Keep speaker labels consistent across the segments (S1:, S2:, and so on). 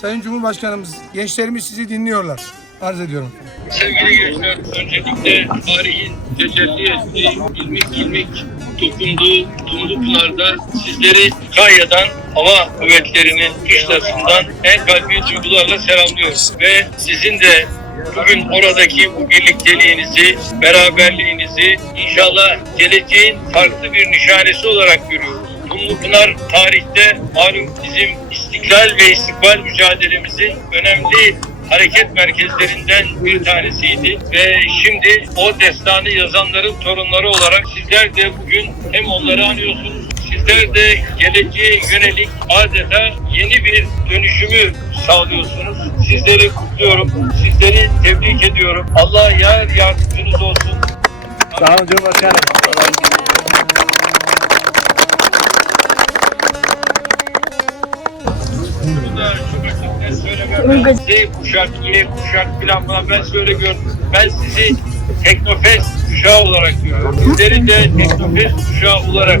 S1: Sayın Cumhurbaşkanımız, gençlerimiz sizi dinliyorlar. Arz ediyorum.
S2: Sevgili gençler, öncelikle tarihin tecelli ettiği ilmik ilmik dokunduğu Dumlupınar'da sizleri Kanya'dan Hava Kuvvetleri'nin kışlasından en kalbi duygularla selamlıyoruz. Ve sizin de bugün oradaki bu birlikteliğinizi, beraberliğinizi inşallah geleceğin farklı bir nişanesi olarak görüyoruz. Dumlupınar tarihte malum bizim istiklal ve istikbal mücadelemizin önemli hareket merkezlerinden bir tanesiydi ve şimdi o destanı yazanların torunları olarak sizler de bugün hem onları anıyorsunuz sizler de geleceğe yönelik adeta yeni bir dönüşümü sağlıyorsunuz. Sizleri kutluyorum. Sizleri tebrik ediyorum. Allah yar yardımcınız olsun.
S3: Sağ olun Cumhurbaşkanım.
S2: Bunlar şu. Z kuşak, Y kuşak falan falan ben söylemiyorum. Ben sizi Teknofest kuşağı olarak görüyorum. Sizleri de Teknofest kuşağı olarak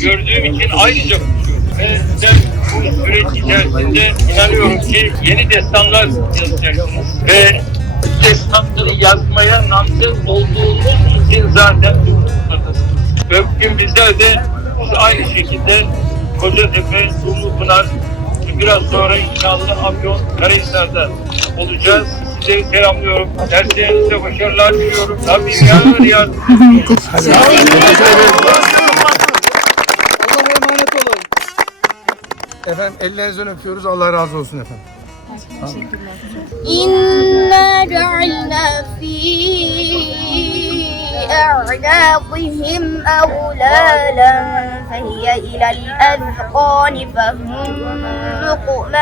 S2: gördüğüm için ayrıca kutluyorum. Ve sizler bu süreç içerisinde inanıyorum ki yeni destanlar yazacaksınız. Ve destanları yazmaya namzet olduğunuz için zaten. Ve bugün bizler de aynı şekilde Kocatepe, Dumlupınar, Biraz sonra inşallah Afyon Karahisar'da olacağız. Sizleri selamlıyorum. Derslerinizde başarılar diliyorum. Tabii
S3: yarın yarın. Hadi.
S1: Efendim ellerinizden öpüyoruz. Allah razı olsun efendim.
S4: Teşekkürler. İnna أعناقهم أغلالا فهي إلى الأذقان فهم مقمحون